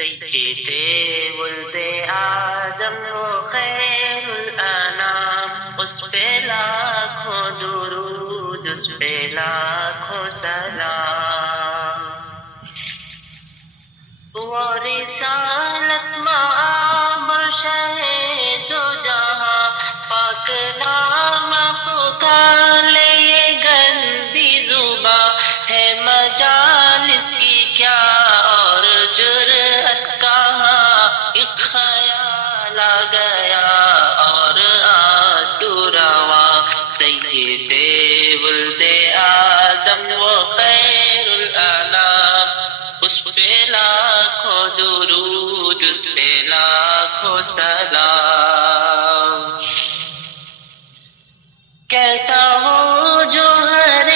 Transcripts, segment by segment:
سیدے ولد آدم و خیر الانام، اس پہ لاکھوں درود، اس پہ لاکھوں سلام. وہ رسالت مآب شہید و جہاں، پاک نام پکارے یہ گندی زباں ہے. مجالس کی کیا اور جرأت کہاں، ایک خیال آ گیا اور آنسو رواں. سید ولد آدم و خیر الانام، اس پہ لاکھوں درود، اس پہ لاکھوں سلام. کیسا ہو جو ہر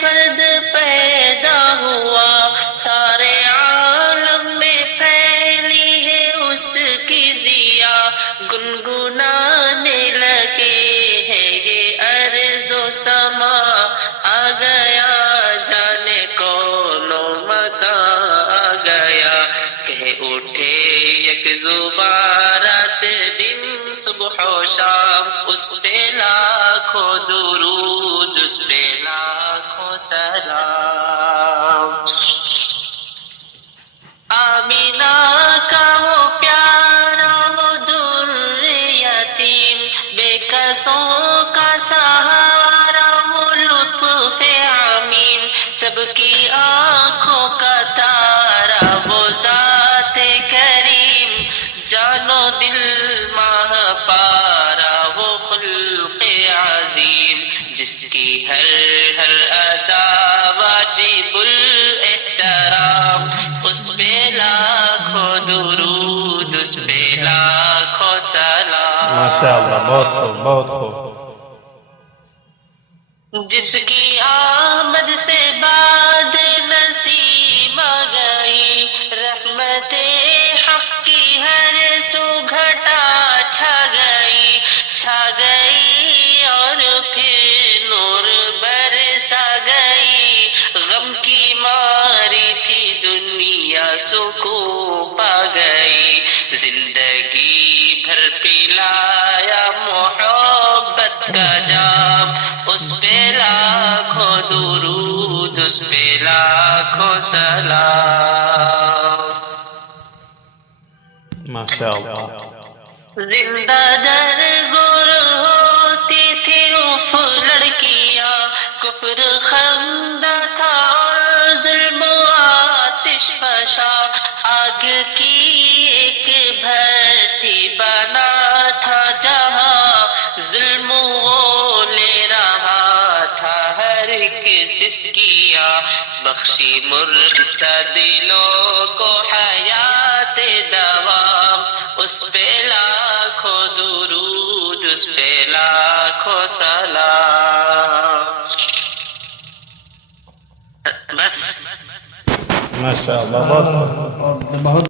فرد پیدا ہوا، سارے عالم میں پھیلی ہے اس کی ضیا. گنگنانے لگے ہیں یہ ارض و سما، آ گیا جانے کون و مکاں آ گیا. کہہ اٹھے یک زبان رات دن صبح و شام، اس پہ لاکھوں درود، اس پہ لاکھوں سلام. آمینہ کا وہ پیارا وہ در یتیم، بے کسوں کا سہارا وہ لطف عمیم. سب کی آنکھوں کا تارا وہ ذات کریم، جان و دل ماہ پارا وہ خلق عظیم. جس کی ہر ادا واجب الاحترام، اس پہ لاکھوں درود، اس پہ لاکھوں سلام. ماشاءاللہ، بہت خوب، بہت خوب. جس کی آمد سے بعد نسیم آ گئی، رحمت حق کی ہر سو گھٹا چھا گئی اور پھر نور برسا گئی. غم کی ماری تھی دنیا سکون پا گئی، زندگی بھر پلایا محبت کا جام. اس پہ لاکھوں درود، اس پہ لاکھوں سلام. ماشاءاللہ. زندہ در گور ہوتی تھی اف لڑکیاں، کفر خندہ تھا اور ظلم و آتش فشا. آگ کی ایک بھٹی بنا تھا جہاں، ظلم وہ لے رہا تھا ہر ایک سسکیاں. بخشی مرتدلوں کو حیات دوام، اس پہ لاکھوں درود، اس پہ لاکھوں سلام. بس ماشاءاللہ، بہت خوب.